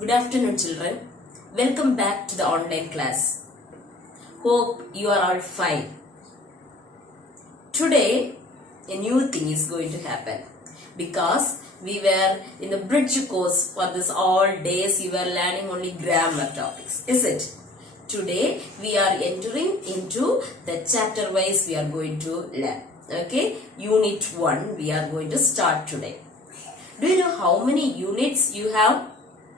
Good afternoon, children. Welcome back to the online class. Hope you are all fine. Today, a new thing is going to happen because we were in the bridge course for this all days. You were learning only grammar topics, is it? Today, we are entering into the chapter wise we are going to learn. Okay, Unit 1 we are going to start today. Do you know how many units you have?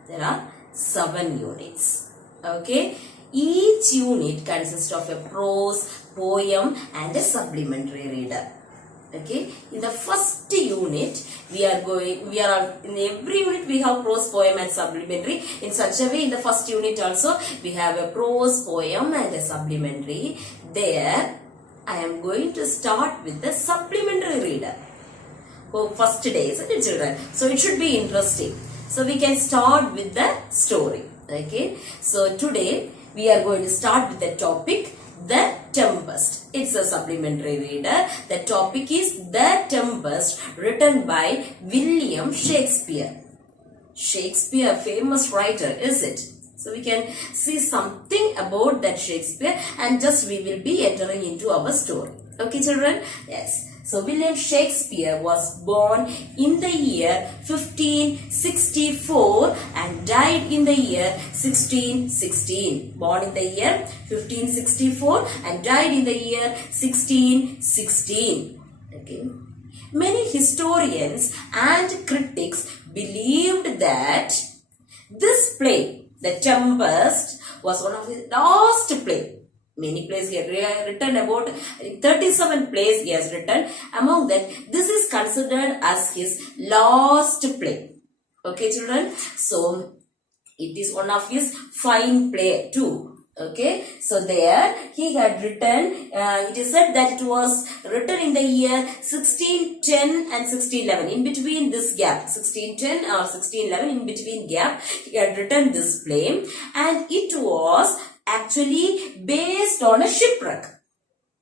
There are 7 units. Okay. Each unit consists of a prose, poem and a supplementary reader. Okay. In the first unit, in every unit we have prose, poem and supplementary. In such a way, in the first unit also, we have a prose, poem and a supplementary. There, I am going to start with the supplementary reader. First day, isn't it, children? So it should be interesting. So we can start with the story. Okay. So today we are going to start with the topic, The Tempest. It's a supplementary reader. The topic is The Tempest, written by William Shakespeare. Shakespeare, famous writer, is it? So we can see something about that Shakespeare and just we will be entering into our story. Okay, children? Yes. So William Shakespeare was born in the year 1564 and died in the year 1616. Born in the year 1564 and died in the year 1616. Okay. Many historians and critics believed that this play, The Tempest, was one of his last plays. Many plays he had written, about 37 plays he has written. Among that, this is considered as his last play. Okay, children? So, it is one of his fine play too. Okay, so there he had written, it is said that it was written in the year 1610 and 1611. In between this gap, 1610 or 1611, in between gap, he had written this play and it was actually based on a shipwreck.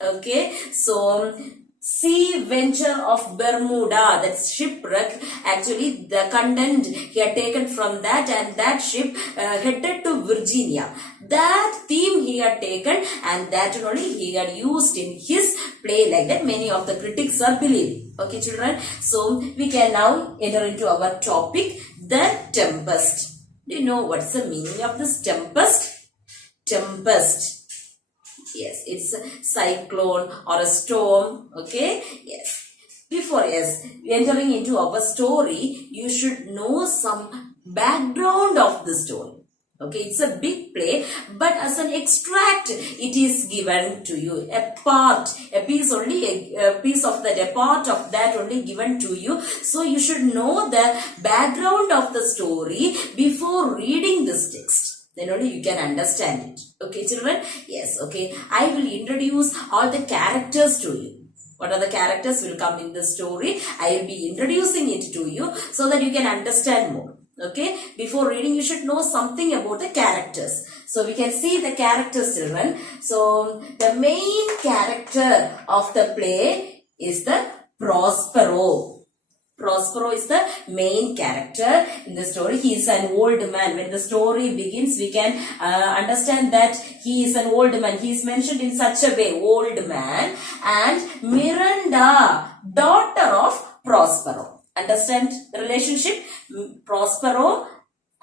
Okay, so Sea Venture of Bermuda, that shipwreck, actually the content he had taken from that, and that ship headed to Virginia. That theme he had taken and that only he had used in his play, like that many of the critics are believing. Okay, children, so we can now enter into our topic, The Tempest. Do you know what's the meaning of this tempest? Tempest. Yes, it's a cyclone or a storm. Okay. Yes. Before entering into our story, you should know some background of the story. Okay, it's a big play, but as an extract, it is given to you. A part of that, a part of that only given to you. So you should know the background of the story before reading this text. Then only you can understand it. Okay, children? Yes, okay. I will introduce all the characters to you. What are the characters will come in the story? I will be introducing it to you so that you can understand more. Okay, before reading you should know something about the characters. So we can see the characters, children. So the main character of the play is the Prospero. Prospero is the main character in the story. He is an old man. When the story begins, we can understand that he is an old man. He is mentioned in such a way, old man. And Miranda, daughter of Prospero. Understand the relationship? Prospero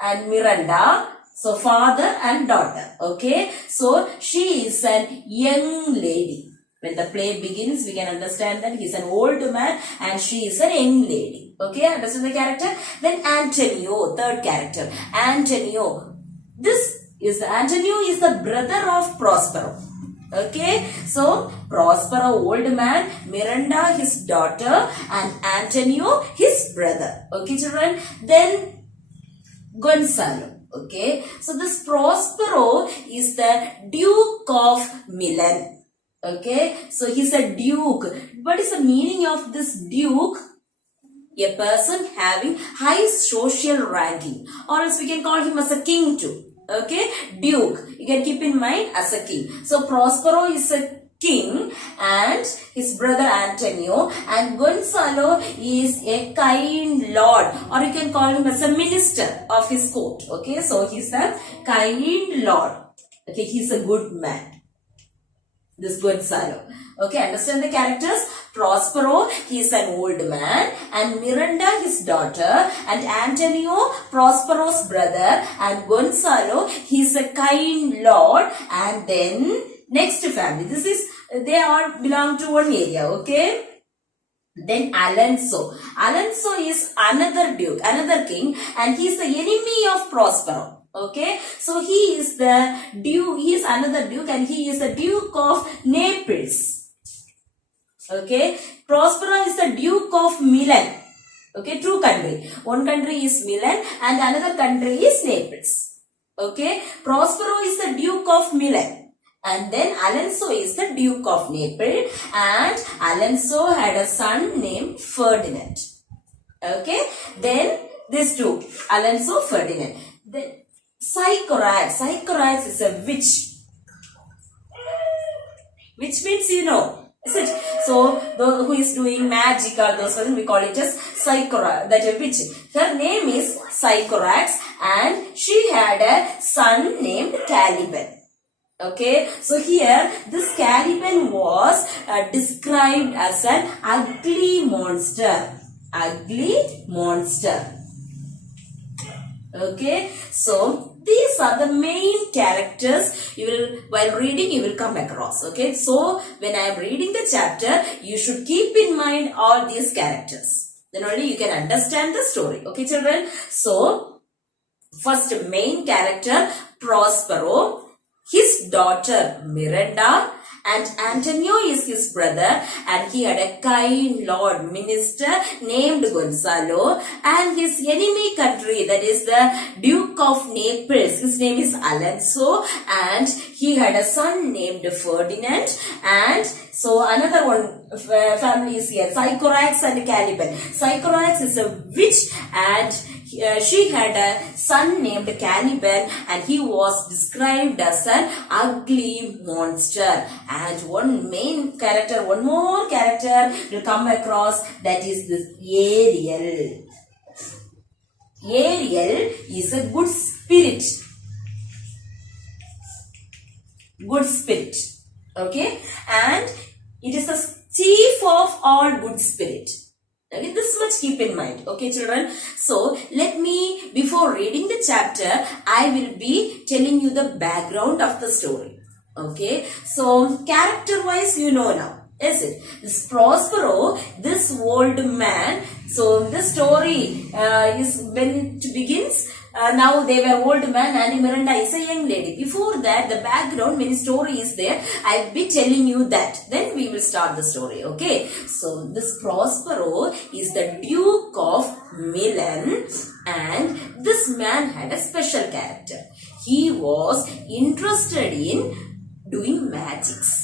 and Miranda. So, father and daughter. Okay. So, she is an young lady. When the play begins, we can understand that he is an old man and she is a young lady. Okay. Understand the character? Then Antonio, third character. Antonio. Antonio is the brother of Prospero. Okay, so Prospero, old man, Miranda, his daughter, and Antonio, his brother. Okay, children. Then Gonzalo. Okay, so this Prospero is the Duke of Milan. Okay, so he's a duke. What is the meaning of this duke? A person having high social ranking, or else we can call him as a king too. Okay, duke. You can keep in mind as a king. So Prospero is a king and his brother Antonio, and Gonzalo is a kind lord, or you can call him as a minister of his court. Okay, so he's a kind lord. Okay, he's a good man, this Gonzalo. Okay, understand the characters? Prospero, he is an old man, and Miranda, his daughter, and Antonio, Prospero's brother, and Gonzalo, he is a kind lord. And then next family, they all belong to one area. Okay, then Alonso. Alonso is another duke, another king, and he is the enemy of Prospero. Okay, so he is the duke, he is another duke, and he is the Duke of Naples. Okay, Prospero is the Duke of Milan. Okay, two country. One country is Milan and another country is Naples. Okay, Prospero is the Duke of Milan, and then Alonso is the Duke of Naples, and Alonso had a son named Ferdinand. Okay, then these two, Alonso, Ferdinand. Then Sycorax is a witch. Which means you know. Is it? So, who is doing magic or those ones, we call it as Sycorax, that is witch. Her name is Sycorax, and she had a son named Caliban. Okay, so here this Caliban was described as an ugly monster. Ugly monster. Okay, so these are the main characters you will, while reading, you will come across. Okay, so when I am reading the chapter, you should keep in mind all these characters. Then only you can understand the story. Okay, children. So first main character, Prospero, his daughter Miranda, and Antonio is his brother, and he had a kind lord minister named Gonzalo, and his enemy country, that is the Duke of Naples, his name is Alonso, and he had a son named Ferdinand. And so another one family is here, Sycorax and Caliban. Sycorax is a witch, and she had a son named Caliban, and he was described as an ugly monster. And one more character will come across, that is this Ariel. Ariel is a good spirit. Good spirit. Okay, and it is the chief of all good spirit. Okay, this much keep in mind. Okay, children. So, let me, before reading the chapter, I will be telling you the background of the story. Okay, so character wise, you know now. Is it? This Prospero, this old man. So, the story is when it begins. Now they were old man and Miranda is a young lady. Before that, the background, many story is there. I will be telling you that. Then we will start the story. Okay. So this Prospero is the Duke of Milan, and this man had a special character. He was interested in doing magics.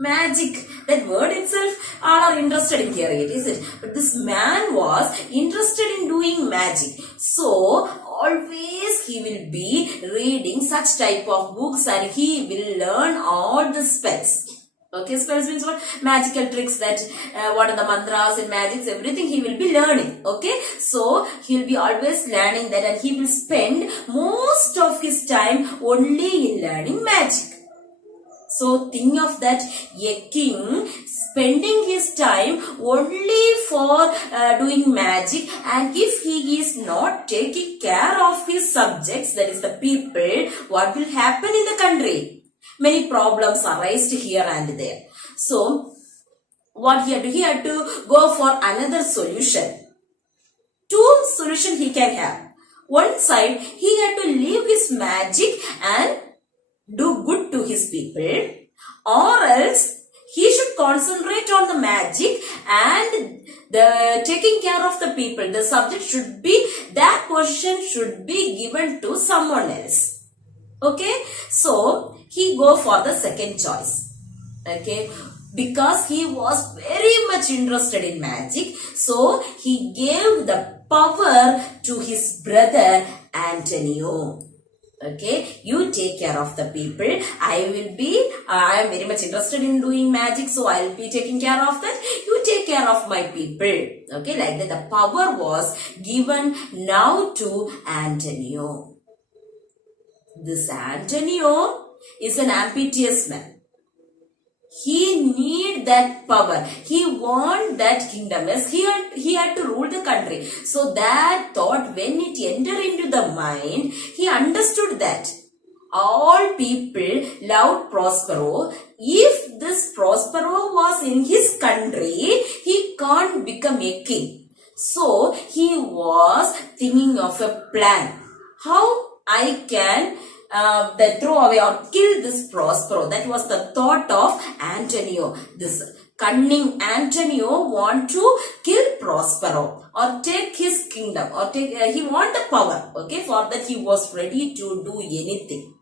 Magic, that word itself, all are interested in hearing it, is it? But this man was interested in doing magic. So, always he will be reading such type of books, and he will learn all the spells. Okay, spells means what? Magical tricks, that what are the mantras and magics, everything he will be learning. Okay, so he will be always learning that, and he will spend most of his time only in learning magic. So think of that, a king spending his time only for doing magic, and if he is not taking care of his subjects, that is the people, what will happen in the country? Many problems arise here and there. So what he had to do? He had to go for another solution. Two solutions he can have. One side, he had to leave his magic and do good to his people, or else he should concentrate on the magic and the taking care of the people. The subject should be, that position should be given to someone else. Okay, so he go for the second choice. Okay, because he was very much interested in magic, so he gave the power to his brother Antonio. Okay, you take care of the people. I am very much interested in doing magic, so I will be taking care of that. You take care of my people. Okay, like that the power was given now to Antonio. This Antonio is an ambitious man. He need that power. He want that kingdom. Yes, he had to rule the country. So that thought, when it entered into the mind, he understood that all people loved Prospero. If this Prospero was in his country, he can't become a king. So he was thinking of a plan. How I can throw away or kill this Prospero. That was the thought of Antonio. This cunning Antonio want to kill Prospero or take his kingdom, or he want the power. Okay, for that he was ready to do anything.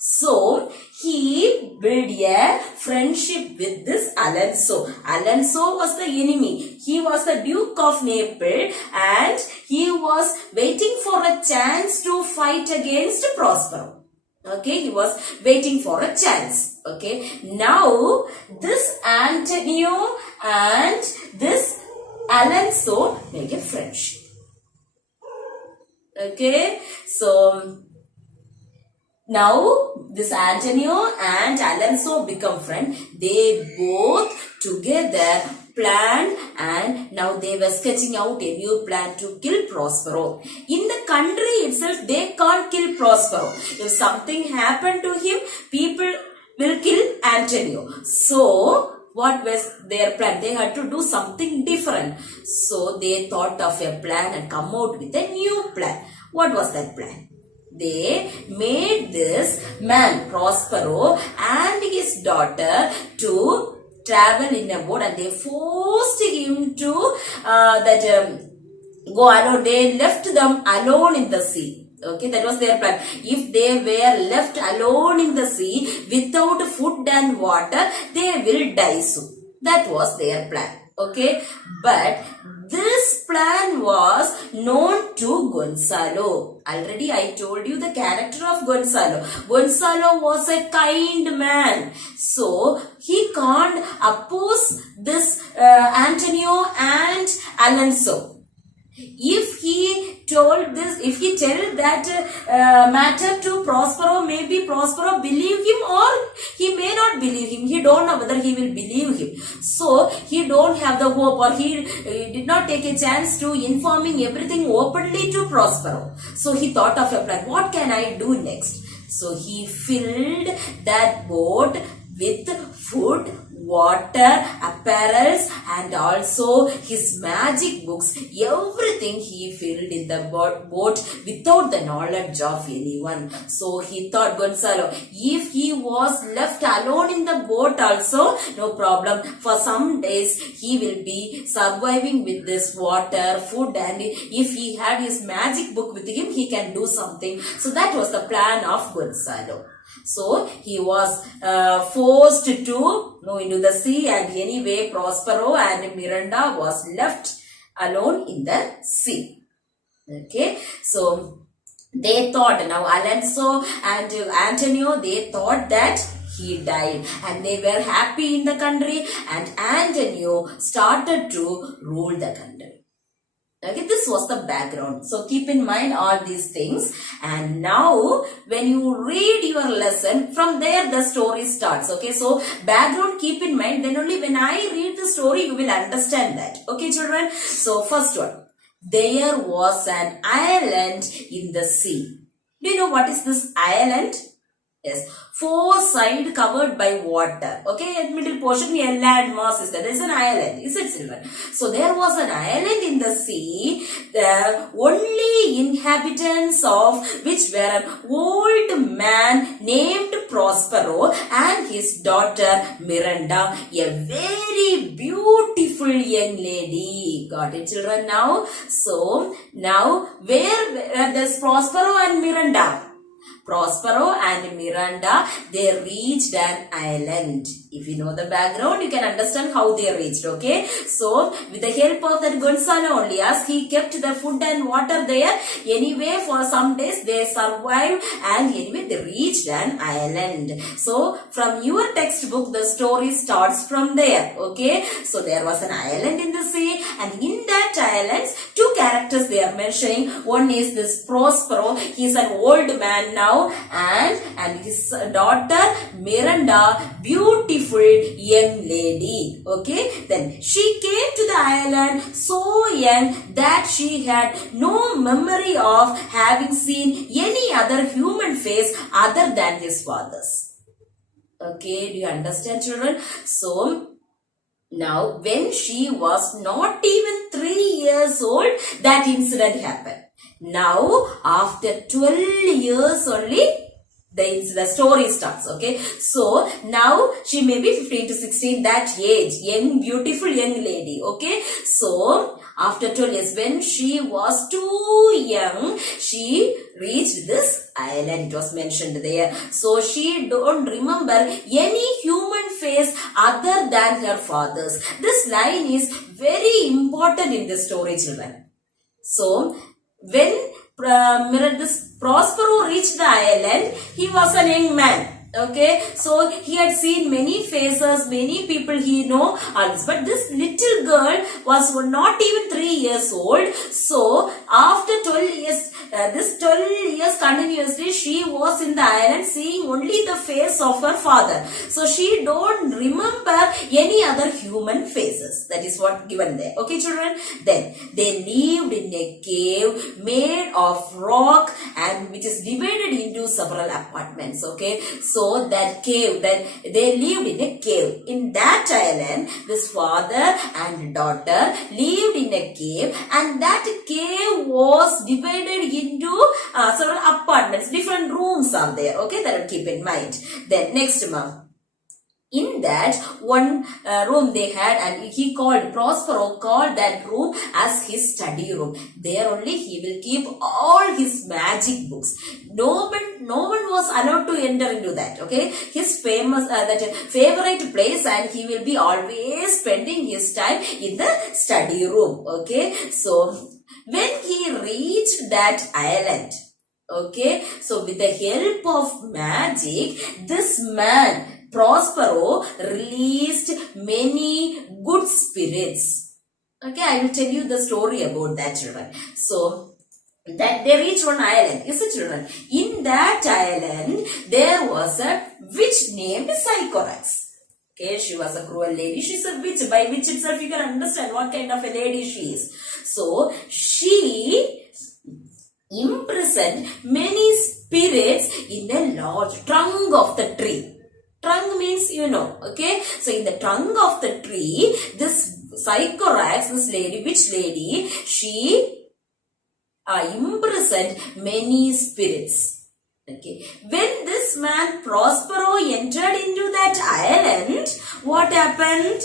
So he built a friendship with this Alonso. Alonso was the enemy. He was the Duke of Naples and he was waiting for a chance to fight against Prospero. Okay, he was waiting for a chance. Okay, now this Antonio and this Alonso make a friendship. Okay, so now this Antonio and Alonso become friends. They both together planned, and now they were sketching out a new plan to kill Prospero. In the country itself, they can't kill Prospero. If something happened to him, people will kill Antonio. So what was their plan? They had to do something different. So they thought of a plan and come out with a new plan. What was that plan? They made this man, Prospero, and his daughter to travel in a boat, and they forced him to go alone. They left them alone in the sea. Okay, that was their plan. If they were left alone in the sea without food and water, they will die soon. That was their plan. Okay, but this plan was known to Gonzalo. Already I told you the character of Gonzalo. Gonzalo was a kind man. So he can't oppose this Antonio and Alonso. If he told this, if he tell that matter to Prospero, maybe Prospero believe him or he may not believe him. He don't know whether he will believe him. So he don't have the hope, or he did not take a chance to informing everything openly to Prospero. So he thought of a plan. What can I do next? So he filled that boat with food, water, apparels, and also his magic books. Everything he filled in the boat without the knowledge of anyone. So he thought, Gonzalo, if he was left alone in the boat also, no problem. For some days he will be surviving with this water, food, and if he had his magic book with him, he can do something. So that was the plan of Gonzalo. So he was forced to go into the sea, and anyway Prospero and Miranda was left alone in the sea. Okay, so they thought, now Alonso and Antonio, they thought that he died, and they were happy in the country, and Antonio started to rule the country. Okay, this was the background. So keep in mind all these things. And now when you read your lesson, from there the story starts. Okay, so background keep in mind. Then only when I read the story, you will understand that. Okay, children. So first one. There was an island in the sea. Do you know what is this island? Yes, four sides covered by water. Okay, at middle portion a land mass is there. There is an island. Is it, children? So there was an island in the sea. The only inhabitants of which were an old man named Prospero and his daughter Miranda, a very beautiful young lady. Got it, children? Now, so now where there's Prospero and Miranda. Prospero and Miranda, they reached an island. If you know the background, you can understand how they reached, okay? So, with the help of that Gonzalo only, as he kept the food and water there, anyway, for some days they survived and anyway they reached an island. So, from your textbook, the story starts from there, okay? So, there was an island in the sea, and in that island, two characters they are mentioning. One is this Prospero, he is an old man now, and his daughter Miranda, beautiful young lady, okay? Then she came to the island so young that she had no memory of having seen any other human face other than his father's. Okay, do you understand, children? So, now when she was not even 3 years old, that incident happened. Now, after 12 years only, the story starts, okay? So, now she may be 15 to 16, that age, young, beautiful young lady, okay? So, after 12 years, when she was too young, she reached this island, it was mentioned there. So, she don't remember any human face other than her father's. This line is very important in this story, children. So, when this Prospero reached the island, he was a young man. Okay, so he had seen many faces, many people he know, but this little girl was not even 3 years old. So after 12 years, this 12 years continuously, she was in the island seeing only the face of her father. So she don't remember any other human faces. That is what given there. Okay, children. Then they lived in a cave made of rock and which is divided into several apartments. Okay, so that cave, that they lived in a cave. In that island, this father and daughter lived in a cave, and that cave was divided into several apartments. Different rooms are there. Okay, that will keep in mind. Then next, ma'am. In that one room they had, and he called, Prospero called that room as his study room. There only he will keep all his magic books. No one was allowed to enter into that. Okay, his famous that favorite place, and he will be always spending his time in the study room. Okay, so when he reached that island, okay, so with the help of magic, this man Prospero released many good spirits. Okay, I will tell you the story about that, children. So, that they reached one island. Is it, children? In that island, there was a witch named Sycorax. Okay, she was a cruel lady. She's a witch. By witch itself, you can understand what kind of a lady she is. So, she imprisoned many spirits in a large trunk of the tree. Trunk means, you know, okay. So, in the trunk of the tree, this Sycorax, this lady, witch lady, she imprisoned many spirits. Okay. When this man Prospero entered into that island, what happened?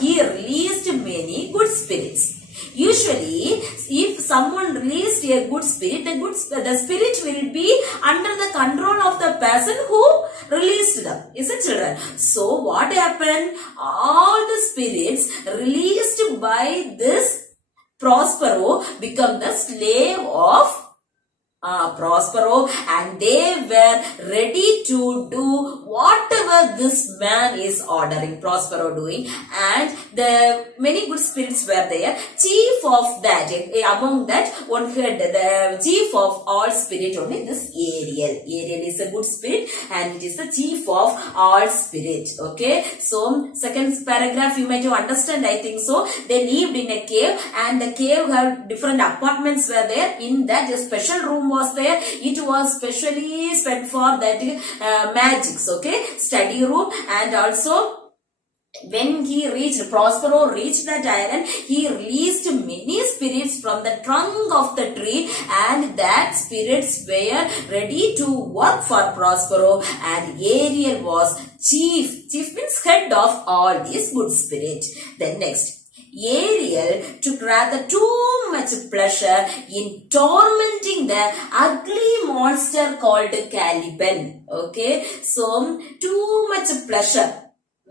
He released many good spirits. Usually, if someone released a good spirit, the spirit will be under the control of the person who released them. Is it, children? So, what happened? All the spirits released by this Prospero become the slave of Prospero, and they were ready to do whatever this man is ordering Prospero doing, and the many good spirits were there. Chief of that, among that one heard the chief of all spirit only, this Ariel. Ariel is a good spirit and it is the chief of all spirit. Okay, so second paragraph you might understand, I think so. They lived in a cave, and the cave had different apartments were there. In that a special room was there. It was specially spent for that magics, okay, study room. And also when he reached, Prospero reached that island, he released many spirits from the trunk of the tree, and that spirits were ready to work for Prospero, and Ariel was chief. Chief means head of all these good spirits. Then next, Ariel took rather too much pleasure in tormenting the ugly monster called Caliban. Okay, so too much pleasure.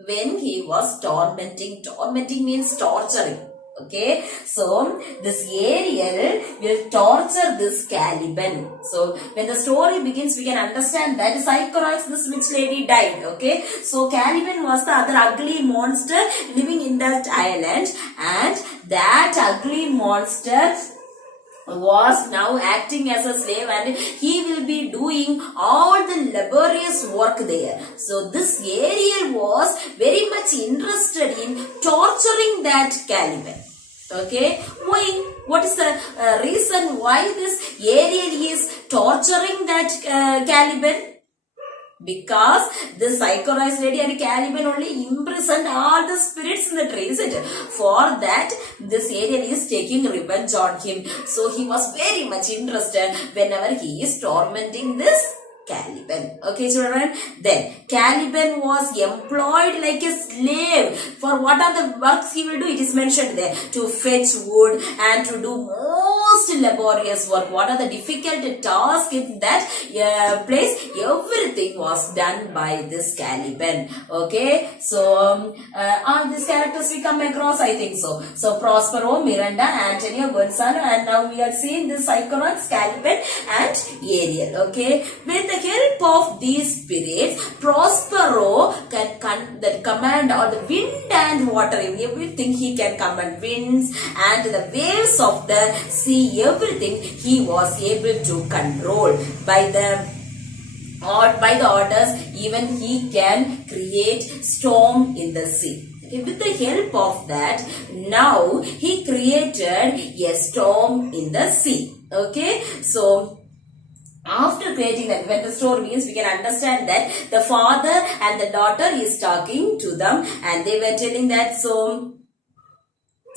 when he was tormenting. Tormenting means torturing. Okay, so this Ariel will torture this Caliban. So when the story begins, we can understand that Sycorax, this witch lady, died. Okay, so Caliban was the other ugly monster living in that island, and that ugly monster was now acting as a slave, and he will be doing all the laborious work there. So this Ariel was very much interested in torturing that Caliban. Okay, why? What is the reason why this Ariel is torturing that Caliban? Because the Sycorax lady and Caliban only imprisoned all the spirits in the tree, isn't it? For that, this Ariel is taking revenge on him. So he was very much interested whenever he is tormenting this Caliban. Okay, children. Then Caliban was employed like a slave. For what are the works he will do? It is mentioned there. To fetch wood and to do most laborious work. What are the difficult tasks in that place? Everything was done by this Caliban. Okay. So are these characters we come across? I think so. So Prospero, Miranda, Antonio, Gonzalo, and now we are seeing this Sycorax, Caliban, and Ariel. Okay. With the help of these spirits, Prospero can command all the wind and water, everything he can command, winds and the waves of the sea, everything he was able to control by the orders. Even he can create storm in the sea. Okay, with the help of that, now he created a storm in the sea. Okay, so after creating that, when the story begins, we can understand that the father and the daughter is talking to them, and they were telling that, so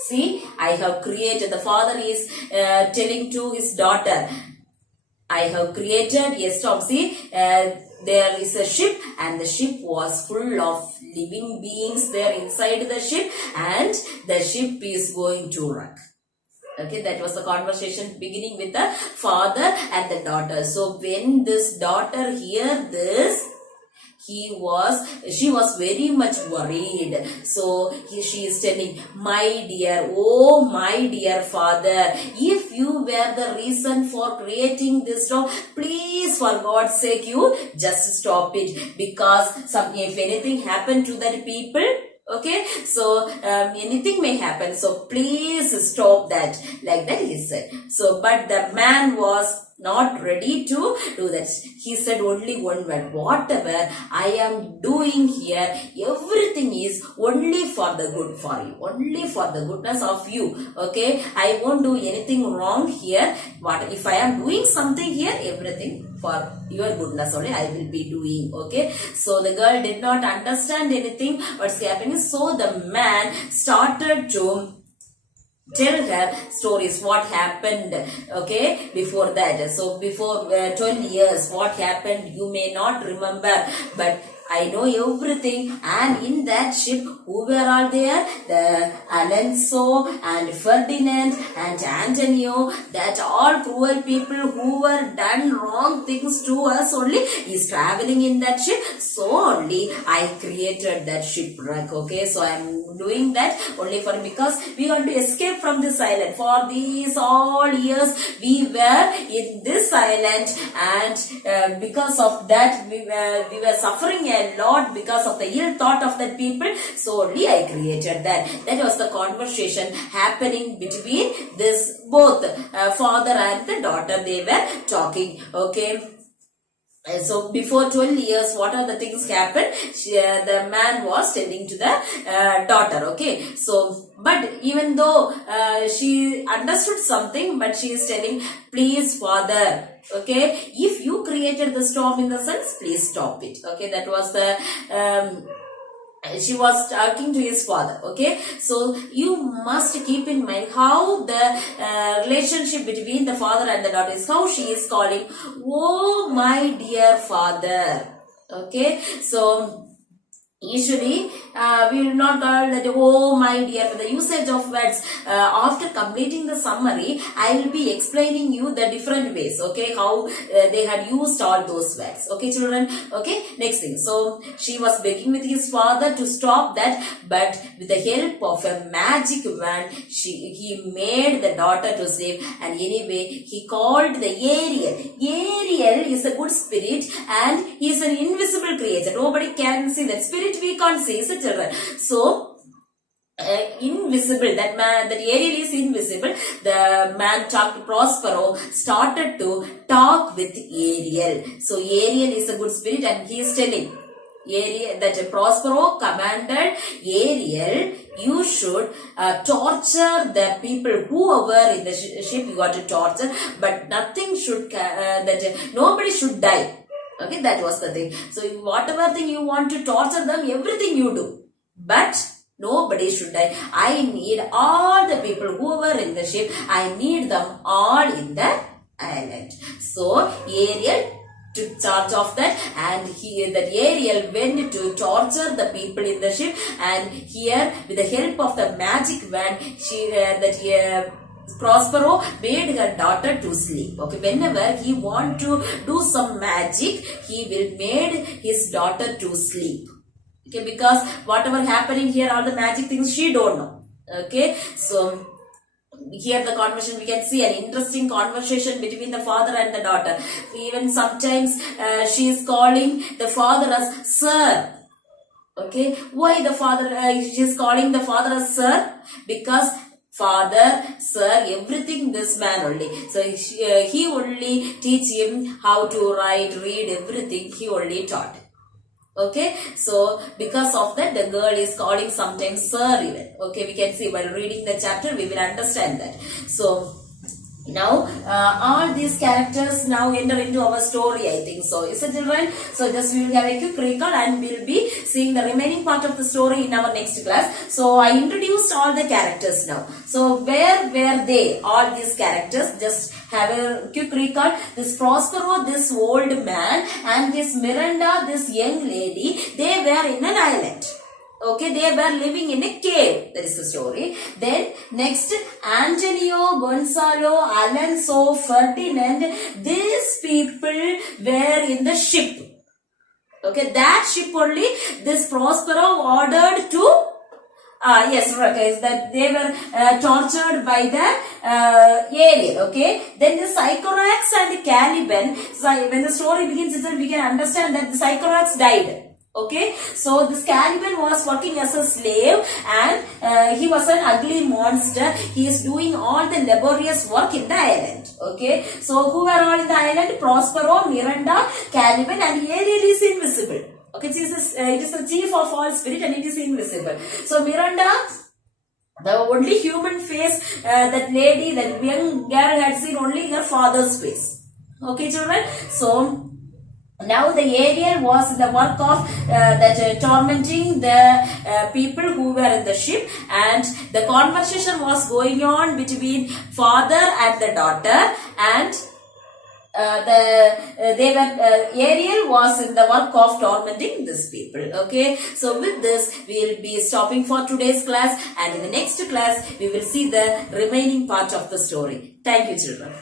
see, I have created, the father is telling to his daughter, I have created a storm. See, there is a ship, and the ship was full of living beings there inside the ship, and the ship is going to wreck. Okay, that was the conversation beginning with the father and the daughter. So when this daughter heard this, she was very much worried. So she is telling, my dear, oh my dear father, if you were the reason for creating this storm, please, for God's sake, you just stop it, because if anything happened to the people, okay, so anything may happen, so please stop that, like that he said. So but the man was not ready to do that. He said only one word, whatever I am doing here, everything is only for the good for you, only for the goodness of you. Okay, I won't do anything wrong here. What if I am doing something here, everything for your goodness only I will be doing. Okay, so the girl did not understand anything what's happening. So the man started to tell her stories, what happened, okay, before that. So before 12 years, what happened, you may not remember, but I know everything. And in that ship, who were all there? The Alonso and Ferdinand and Antonio, that all cruel people who were done wrong things to us only is traveling in that ship. So only I created that shipwreck. Okay, so I am doing that only for, because we want to escape from this island. For these all years we were in this island, and because of that we were suffering a lot because of the ill thought of the people. So only I created that. That was the conversation happening between this both father and the daughter. They were talking. Okay. So before 12 years, what are the things happened? The man was telling to the daughter. Okay, so but even though she understood something, but she is telling, please father, okay, if you created the storm in the sense, please stop it. Okay, that was the she was talking to his father. Okay, so you must keep in mind how the relationship between the father and the daughter is, how she is calling, oh my dear father. Okay, so Usually, we will not call that, oh my dear, for the usage of words. After completing the summary, I will be explaining you the different ways, okay, how they had used all those words. Okay, children? Okay, next thing. So, she was begging with his father to stop that, but with the help of a magic wand, he made the daughter to sleep, and anyway, he called the Ariel. Ariel is a good spirit, and he is an invisible creature. Nobody can see that spirit. We can't see, is it, children? So, invisible, that Ariel is invisible. The man talked to Prospero, started to talk with Ariel. So, Ariel is a good spirit, and he is telling Ariel that Prospero commanded Ariel, you should torture the people whoever in the ship. You got to torture, but nothing should nobody should die. Okay, that was the thing. So, whatever thing you want to torture them, everything you do. But nobody should die. I need all the people who were in the ship. I need them all in the island. So, Ariel took charge of that, and that Ariel went to torture the people in the ship. And here, with the help of the magic wand, Prospero made her daughter to sleep. Okay, whenever he want to do some magic, he will made his daughter to sleep. Okay, because whatever happening here, all the magic things she don't know. Okay, so here the conversation, we can see an interesting conversation between the father and the daughter. Even sometimes she is calling the father as sir. Okay, why the father? She is calling the father as sir? Because father, sir, everything this man only. So, he only teach him how to write, read, everything he only taught. Okay, so because of that, the girl is calling sometimes sir even. Okay, we can see while reading the chapter, we will understand that. So, now, all these characters now enter into our story, I think so. Is it, children? So, just we will have a quick recall, and we will be seeing the remaining part of the story in our next class. So, I introduced all the characters now. So, where were they? All these characters, just have a quick recall. This Prospero, this old man, and this Miranda, this young lady, they were in an island. Okay, they were living in a cave. That is the story. Then next, Antonio, Gonzalo, Alonso, Ferdinand, these people were in the ship. Okay, that ship only this Prospero ordered to yes, okay, that they were tortured by the Ariel. Okay, then the Sycorax and Caliban. So when the story begins, we can understand that the Sycorax died. Okay, so this Caliban was working as a slave, and he was an ugly monster. He is doing all the laborious work in the island. Okay, so who were all in the island? Prospero, Miranda, Caliban, and Ariel is invisible. Okay, it is the chief of all spirit, and it is invisible. So Miranda, the only human face that lady, that young girl had seen, only her father's face. Okay, children. So now the Ariel was in the work of tormenting the people who were in the ship, and the conversation was going on between father and the daughter, and Ariel was in the work of tormenting these people. Okay, so with this we will be stopping for today's class, and in the next class we will see the remaining part of the story. Thank you, children.